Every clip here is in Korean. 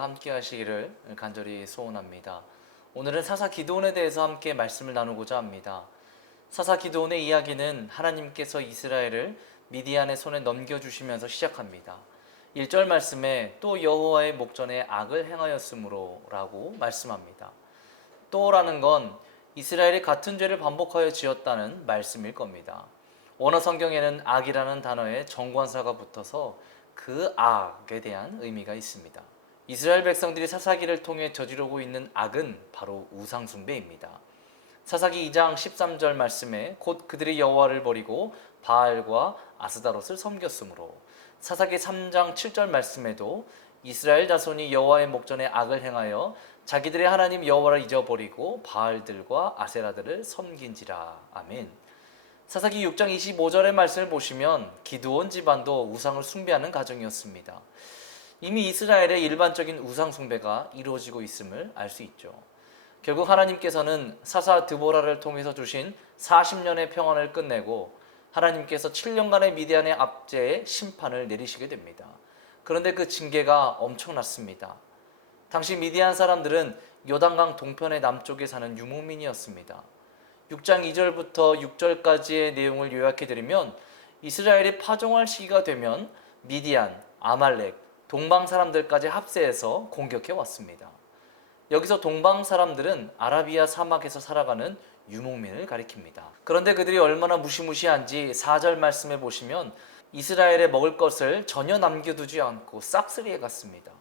은혜가 함께 하시기를 간절히 소원합니다. 오늘은 사사 기드온에 대해서 함께 말씀을 나누고자 합니다. 사사 기드온의 이야기는 하나님께서 이스라엘을 미디안의 손에 넘겨주시면서 시작합니다. 1절 말씀에 또 여호와의 목전에 악을 행하였으므로 라고 말씀합니다. 또라는 건 이스라엘이 같은 죄를 반복하여 지었다는 말씀일 겁니다. 원어 성경에는 악이라는 단어에 정관사가 붙어서 그 악에 대한 의미가 있습니다. 이스라엘 백성들이 사사기를 통해 저지르고 있는 악은 바로 우상숭배입니다. 사사기 2장 13절 말씀에 곧 그들이 여호와를 버리고 바알과 아스다롯을 섬겼으므로, 사사기 3장 7절 말씀에도 이스라엘 자손이 여호와의 목전에 악을 행하여 자기들의 하나님 여호와를 잊어버리고 바알들과 아세라들을 섬긴지라. 아멘. 사사기 6장 25절의 말씀을 보시면 기드온 집안도 우상을 숭배하는 가정이었습니다. 이미 이스라엘의 일반적인 우상 숭배가 이루어지고 있음을 알 수 있죠. 결국 하나님께서는 사사 드보라를 통해서 주신 40년의 평안을 끝내고 하나님께서 7년간의 미디안의 압제에 심판을 내리시게 됩니다. 그런데 그 징계가 엄청났습니다. 당시 미디안 사람들은 요단강 동편의 남쪽에 사는 유목민이었습니다. 6장 2절부터 6절까지의 내용을 요약해드리면, 이스라엘이 파종할 시기가 되면 미디안, 아말렉, 동방 사람들까지 합세해서 공격해 왔습니다. 여기서 동방 사람들은 아라비아 사막에서 살아가는 유목민을 가리킵니다. 그런데 그들이 얼마나 무시무시한지 4절 말씀에 보시면 이스라엘에 먹을 것을 전혀 남겨두지 않고 싹쓸이해 갔습니다.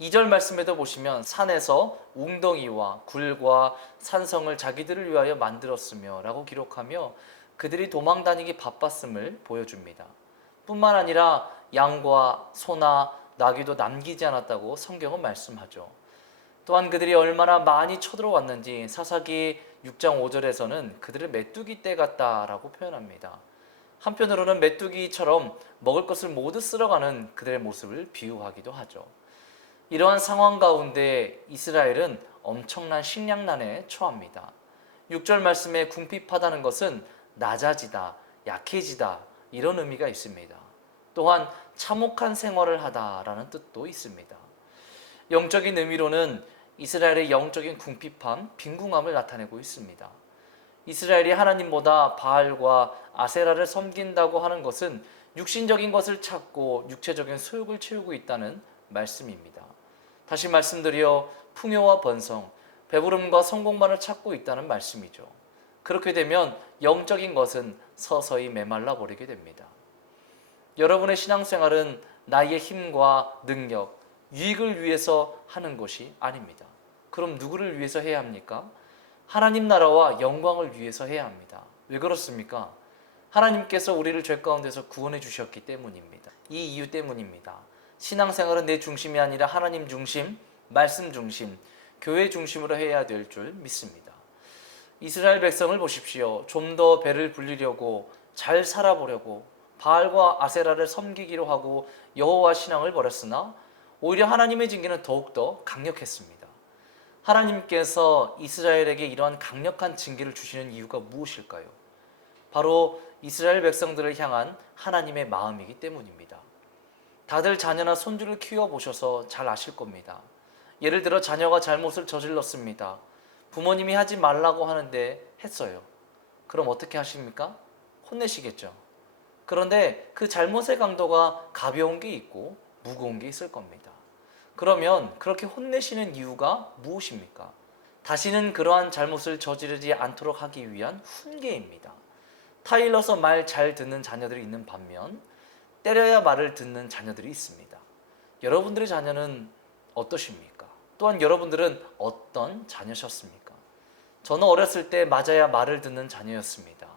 2절 말씀에도 보시면 산에서 웅덩이와 굴과 산성을 자기들을 위하여 만들었으며 라고 기록하며 그들이 도망다니기 바빴음을 보여줍니다. 뿐만 아니라 양과 소나 나귀도 남기지 않았다고 성경은 말씀하죠. 또한 그들이 얼마나 많이 쳐들어왔는지 사사기 6장 5절에서는 그들을 메뚜기 떼 같다라고 표현합니다. 한편으로는 메뚜기처럼 먹을 것을 모두 쓸어가는 그들의 모습을 비유하기도 하죠. 이러한 상황 가운데 이스라엘은 엄청난 식량난에 처합니다. 6절 말씀에 궁핍하다는 것은 낮아지다, 약해지다 이런 의미가 있습니다. 또한 참혹한 생활을 하다라는 뜻도 있습니다. 영적인 의미로는 이스라엘의 영적인 궁핍함, 빈궁함을 나타내고 있습니다. 이스라엘이 하나님보다 바알과 아세라를 섬긴다고 하는 것은 육신적인 것을 찾고 육체적인 소욕을 채우고 있다는 말씀입니다. 다시 말씀드려 풍요와 번성, 배부름과 성공만을 찾고 있다는 말씀이죠. 그렇게 되면 영적인 것은 서서히 메말라 버리게 됩니다. 여러분의 신앙생활은 나의 힘과 능력, 유익을 위해서 하는 것이 아닙니다. 그럼 누구를 위해서 해야 합니까? 하나님 나라와 영광을 위해서 해야 합니다. 왜 그렇습니까? 하나님께서 우리를 죄 가운데서 구원해 주셨기 때문입니다. 이 이유 때문입니다. 신앙생활은 내 중심이 아니라 하나님 중심, 말씀 중심, 교회 중심으로 해야 될 줄 믿습니다. 이스라엘 백성을 보십시오. 좀 더 배를 불리려고, 잘 살아보려고 바알과 아세라를 섬기기로 하고 여호와 신앙을 버렸으나 오히려 하나님의 징계는 더욱더 강력했습니다. 하나님께서 이스라엘에게 이러한 강력한 징계를 주시는 이유가 무엇일까요? 바로 이스라엘 백성들을 향한 하나님의 마음이기 때문입니다. 다들 자녀나 손주를 키워보셔서 잘 아실 겁니다. 예를 들어 자녀가 잘못을 저질렀습니다. 부모님이 하지 말라고 하는데 했어요. 그럼 어떻게 하십니까? 혼내시겠죠. 그런데 그 잘못의 강도가 가벼운 게 있고 무거운 게 있을 겁니다. 그러면 그렇게 혼내시는 이유가 무엇입니까? 다시는 그러한 잘못을 저지르지 않도록 하기 위한 훈계입니다. 타일러서 말 잘 듣는 자녀들이 있는 반면 때려야 말을 듣는 자녀들이 있습니다. 여러분들의 자녀는 어떠십니까? 또한 여러분들은 어떤 자녀셨습니까? 저는 어렸을 때 맞아야 말을 듣는 자녀였습니다.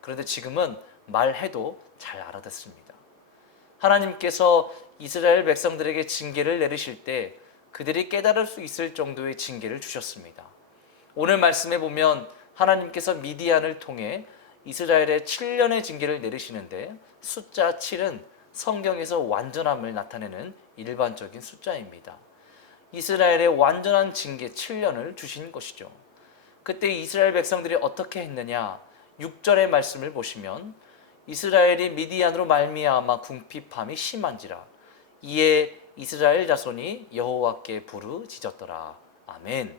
그런데 지금은 말해도 잘 알아듣습니다. 하나님께서 이스라엘 백성들에게 징계를 내리실 때 그들이 깨달을 수 있을 정도의 징계를 주셨습니다. 오늘 말씀에 보면 하나님께서 미디안을 통해 이스라엘의 7년의 징계를 내리시는데 숫자 7은 성경에서 완전함을 나타내는 일반적인 숫자입니다. 이스라엘의 완전한 징계 7년을 주신 것이죠. 그때 이스라엘 백성들이 어떻게 했느냐? 6절의 말씀을 보시면 이스라엘이 미디안으로 말미암아 궁핍함이 심한지라 이에 이스라엘 자손이 여호와께 부르짖었더라. 아멘.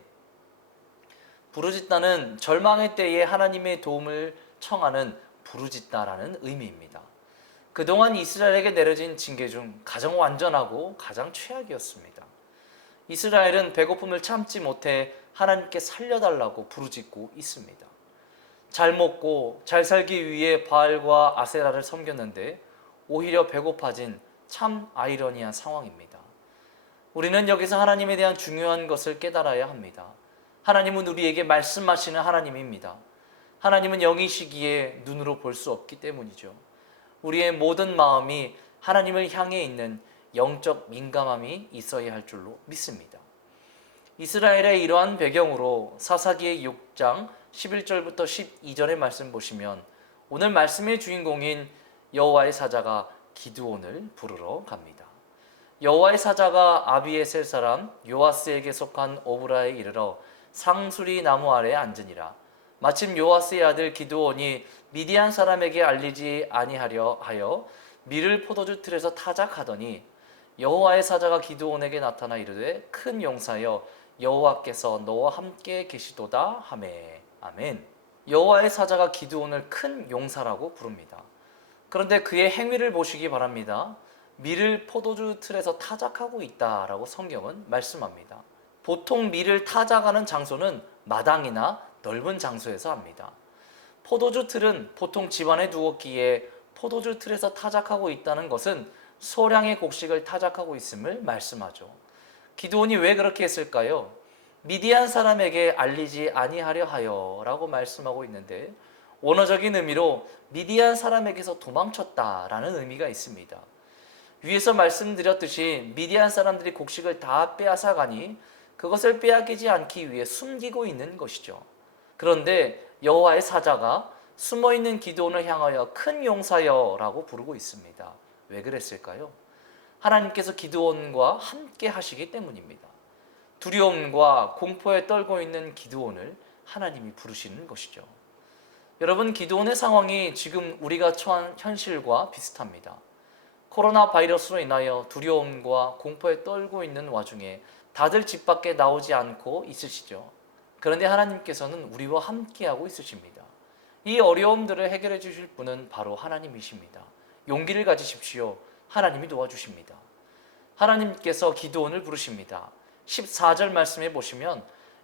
부르짖다는 절망의 때에 하나님의 도움을 청하는 부르짖다라는 의미입니다. 그동안 이스라엘에게 내려진 징계 중 가장 완전하고 가장 최악이었습니다. 이스라엘은 배고픔을 참지 못해 하나님께 살려달라고 부르짖고 있습니다. 잘 먹고 잘 살기 위해 바알과 아세라를 섬겼는데 오히려 배고파진 참 아이러니한 상황입니다. 우리는 여기서 하나님에 대한 중요한 것을 깨달아야 합니다. 하나님은 우리에게 말씀하시는 하나님입니다. 하나님은 영이시기에 눈으로 볼 수 없기 때문이죠. 우리의 모든 마음이 하나님을 향해 있는 영적 민감함이 있어야 할 줄로 믿습니다. 이스라엘의 이러한 배경으로 사사기의 6장 11절부터 12절의 말씀 보시면 오늘 말씀의 주인공인 여호와의 사자가 기드온을 부르러 갑니다. 여호와의 사자가 아비에셀 사람 요아스에게 속한 오브라에 이르러 상수리 나무 아래에 앉으니라. 마침 요아스의 아들 기드온이 미디안 사람에게 알리지 아니하려 하여 밀을 포도주 틀에서 타작하더니 여호와의 사자가 기드온에게 나타나 이르되 큰 용사여 여호와께서 너와 함께 계시도다 하매. 아멘. 여호와의 사자가 기드온을 큰 용사라고 부릅니다. 그런데 그의 행위를 보시기 바랍니다. 밀을 포도주 틀에서 타작하고 있다라고 성경은 말씀합니다. 보통 밀을 타작하는 장소는 마당이나 넓은 장소에서 합니다. 포도주 틀은 보통 집안에 두었기에 포도주 틀에서 타작하고 있다는 것은 소량의 곡식을 타작하고 있음을 말씀하죠. 기드온이 왜 그렇게 했을까요? 미디안 사람에게 알리지 아니하려 하여 라고 말씀하고 있는데 원어적인 의미로 미디안 사람에게서 도망쳤다라는 의미가 있습니다. 위에서 말씀드렸듯이 미디안 사람들이 곡식을 다 빼앗아가니 그것을 빼앗기지 않기 위해 숨기고 있는 것이죠. 그런데 여호와의 사자가 숨어있는 기드온을 향하여 큰 용사여 라고 부르고 있습니다. 왜 그랬을까요? 하나님께서 기드온과 함께 하시기 때문입니다. 두려움과 공포에 떨고 있는 기드온을 하나님이 부르시는 것이죠. 여러분, 기드온의 상황이 지금 우리가 처한 현실과 비슷합니다. 코로나 바이러스로 인하여 두려움과 공포에 떨고 있는 와중에 다들 집 밖에 나오지 않고 있으시죠. 그런데 하나님께서는 우리와 함께하고 있으십니다. 이 어려움들을 해결해 주실 분은 바로 하나님이십니다. 용기를 가지십시오. 하나님이 도와주십니다. 하나님께서 기드온을 부르십니다. 14절 말씀해 보시면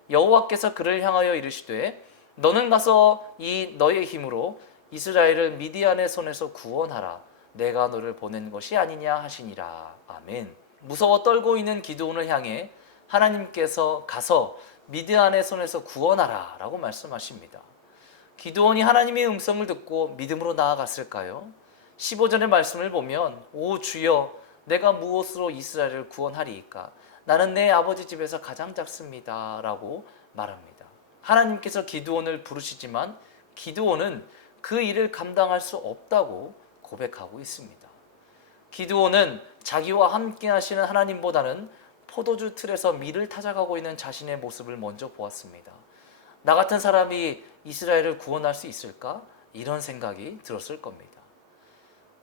여호와께서 그를 향하여 이르시되 너는 가서 이 너의 힘으로 이스라엘을 미디안의 손에서 구원하라. 내가 너를 보낸 것이 아니냐 하시니라. 아멘. 무서워 떨고 있는 기드온을 향해 하나님께서 가서 미디안의 손에서 구원하라 라고 말씀하십니다. 기드온이 하나님의 음성을 듣고 믿음으로 나아갔을까요? 15절의 말씀을 보면 오 주여 내가 무엇으로 이스라엘을 구원하리이까? 나는 내 아버지 집에서 가장 작습니다 라고 말합니다. 하나님께서 기드온을 부르시지만 기드온은 그 일을 감당할 수 없다고 고백하고 있습니다. 기드온은 자기와 함께 하시는 하나님보다는 포도주 틀에서 밀을 타작하고 있는 자신의 모습을 먼저 보았습니다. 나 같은 사람이 이스라엘을 구원할 수 있을까? 이런 생각이 들었을 겁니다.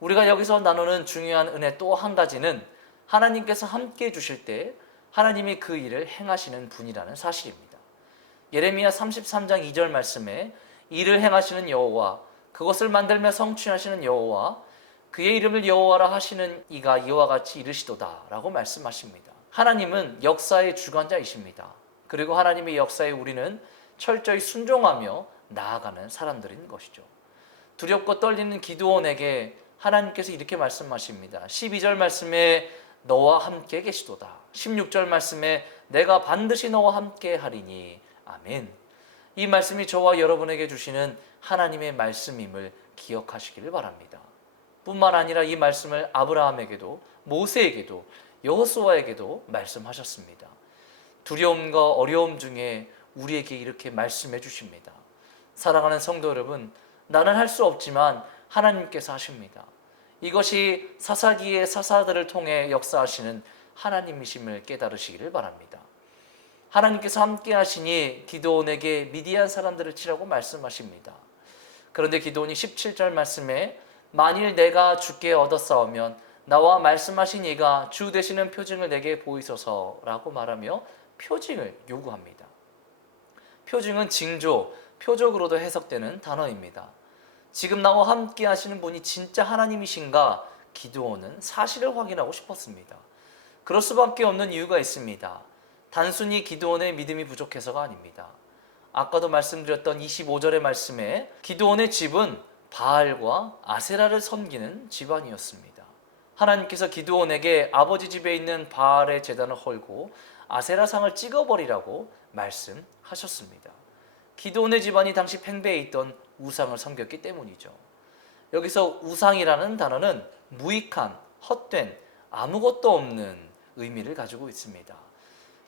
우리가 여기서 나누는 중요한 은혜 또 한 가지는 하나님께서 함께 해주실 때 하나님이 그 일을 행하시는 분이라는 사실입니다. 예레미야 33장 2절 말씀에 일을 행하시는 여호와, 그것을 만들며 성취하시는 여호와, 그의 이름을 여호와라 하시는 이가 이와 같이 이르시도다 라고 말씀하십니다. 하나님은 역사의 주관자이십니다. 그리고 하나님의 역사에 우리는 철저히 순종하며 나아가는 사람들인 것이죠. 두렵고 떨리는 기드온에게 하나님께서 이렇게 말씀하십니다. 12절 말씀에 너와 함께 계시도다. 16절 말씀에 내가 반드시 너와 함께 하리니. 아멘. 이 말씀이 저와 여러분에게 주시는 하나님의 말씀임을 기억하시기를 바랍니다. 뿐만 아니라 이 말씀을 아브라함에게도 모세에게도 여호수아에게도 말씀하셨습니다. 두려움과 어려움 중에 우리에게 이렇게 말씀해 주십니다. 사랑하는 성도 여러분, 나는 할 수 없지만 하나님께서 하십니다. 이것이 사사기의 사사들을 통해 역사하시는 하나님이심을 깨달으시기를 바랍니다. 하나님께서 함께 하시니 기드온에게 미디안 사람들을 치라고 말씀하십니다. 그런데 기드온이 17절 말씀에 만일 내가 주께 얻어싸우면 나와 말씀하신 이가 주 되시는 표징을 내게 보이소서라고 말하며 표징을 요구합니다. 표징은 징조, 표적으로도 해석되는 단어입니다. 지금 나와 함께 하시는 분이 진짜 하나님이신가 기드온은 사실을 확인하고 싶었습니다. 그럴 수밖에 없는 이유가 있습니다. 단순히 기드온의 믿음이 부족해서가 아닙니다. 아까도 말씀드렸던 25절의 말씀에 기드온의 집은 바알과 아세라를 섬기는 집안이었습니다. 하나님께서 기드온에게 아버지 집에 있는 바알의 제단을 헐고 아세라상을 찍어버리라고 말씀하셨습니다. 기드온의 집안이 당시 팽배해 있던 우상을 섬겼기 때문이죠. 여기서 우상이라는 단어는 무익한, 헛된, 아무것도 없는 의미를 가지고 있습니다.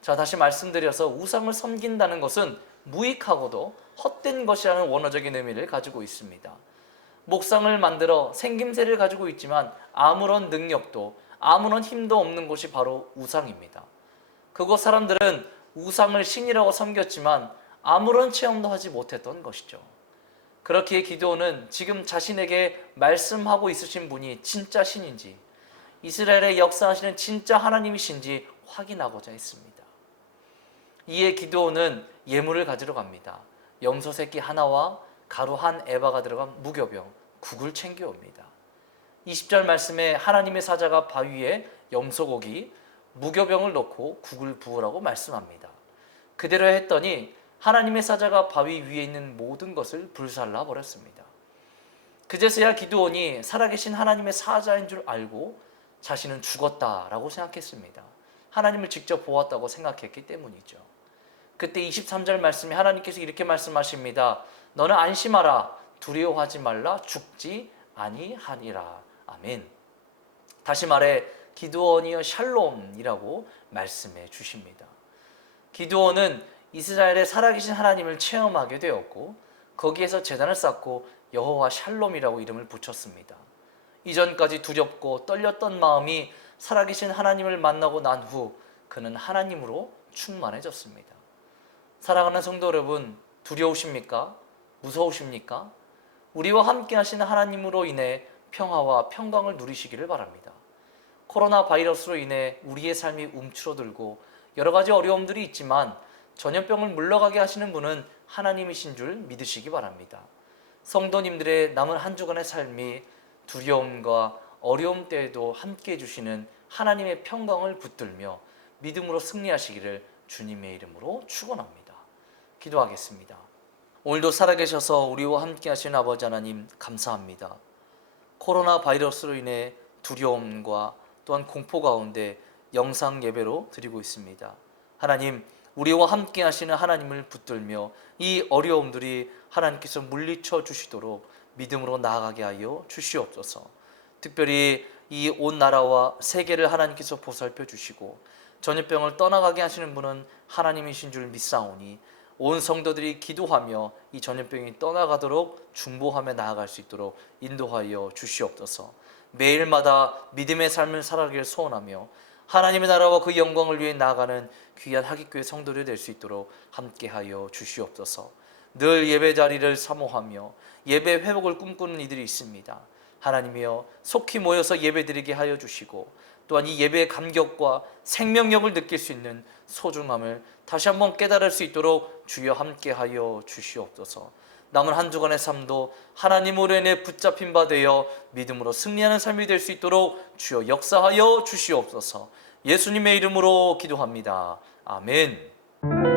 자, 다시 말씀드려서 우상을 섬긴다는 것은 무익하고도 헛된 것이라는 원어적인 의미를 가지고 있습니다. 목상을 만들어 생김새를 가지고 있지만 아무런 능력도 아무런 힘도 없는 것이 바로 우상입니다. 그곳 사람들은 우상을 신이라고 섬겼지만 아무런 체험도 하지 못했던 것이죠. 그렇기에 기드온은 지금 자신에게 말씀하고 있으신 분이 진짜 신인지 이스라엘의 역사하시는 진짜 하나님이신지 확인하고자 했습니다. 이에 기드온은 예물을 가지러 갑니다. 염소 새끼 하나와 가루 한 에바가 들어간 무교병, 국을 챙겨옵니다. 20절 말씀에 하나님의 사자가 바위에 염소고기, 무교병을 넣고 국을 부으라고 말씀합니다. 그대로 했더니 하나님의 사자가 바위 위에 있는 모든 것을 불살라 버렸습니다. 그제서야 기드온이 살아계신 하나님의 사자인 줄 알고 자신은 죽었다라고 생각했습니다. 하나님을 직접 보았다고 생각했기 때문이죠. 그때 23절 말씀에 하나님께서 이렇게 말씀하십니다. 너는 안심하라, 두려워하지 말라, 죽지 아니하니라. 아멘. 다시 말해 기드온이여 샬롬이라고 말씀해 주십니다. 기드온은 이스라엘의 살아계신 하나님을 체험하게 되었고 거기에서 제단을 쌓고 여호와 샬롬이라고 이름을 붙였습니다. 이전까지 두렵고 떨렸던 마음이 살아계신 하나님을 만나고 난 후 그는 하나님으로 충만해졌습니다. 사랑하는 성도 여러분, 두려우십니까? 무서우십니까? 우리와 함께 하시는 하나님으로 인해 평화와 평강을 누리시기를 바랍니다. 코로나 바이러스로 인해 우리의 삶이 움츠러들고 여러 가지 어려움들이 있지만 전염병을 물러가게 하시는 분은 하나님이신 줄 믿으시기 바랍니다. 성도님들의 남은 한 주간의 삶이 두려움과 어려움 때에도 함께 해주시는 하나님의 평강을 붙들며 믿음으로 승리하시기를 주님의 이름으로 축원합니다. 기도하겠습니다. 오늘도 살아계셔서 우리와 함께 하시는 아버지 하나님 감사합니다. 코로나 바이러스로 인해 두려움과 또한 공포 가운데 영상 예배로 드리고 있습니다. 하나님, 우리와 함께 하시는 하나님을 붙들며 이 어려움들이 하나님께서 물리쳐 주시도록 믿음으로 나아가게 하여 주시옵소서. 특별히 이 온 나라와 세계를 하나님께서 보살펴 주시고 전염병을 떠나가게 하시는 분은 하나님이신 줄 믿사오니 온 성도들이 기도하며 이 전염병이 떠나가도록 중보하며 나아갈 수 있도록 인도하여 주시옵소서. 매일마다 믿음의 삶을 살아가길 소원하며 하나님의 나라와 그 영광을 위해 나아가는 귀한 하깃교회 성도들이 될 수 있도록 함께하여 주시옵소서. 늘 예배 자리를 사모하며 예배 회복을 꿈꾸는 이들이 있습니다. 하나님이여 속히 모여서 예배드리게 하여 주시고 또한 이 예배의 감격과 생명력을 느낄 수 있는 소중함을 다시 한번 깨달을 수 있도록 주여 함께하여 주시옵소서. 남은 한 주간의 삶도 하나님으로 인해 붙잡힌 바 되어 믿음으로 승리하는 삶이 될 수 있도록 주여 역사하여 주시옵소서. 예수님의 이름으로 기도합니다. 아멘.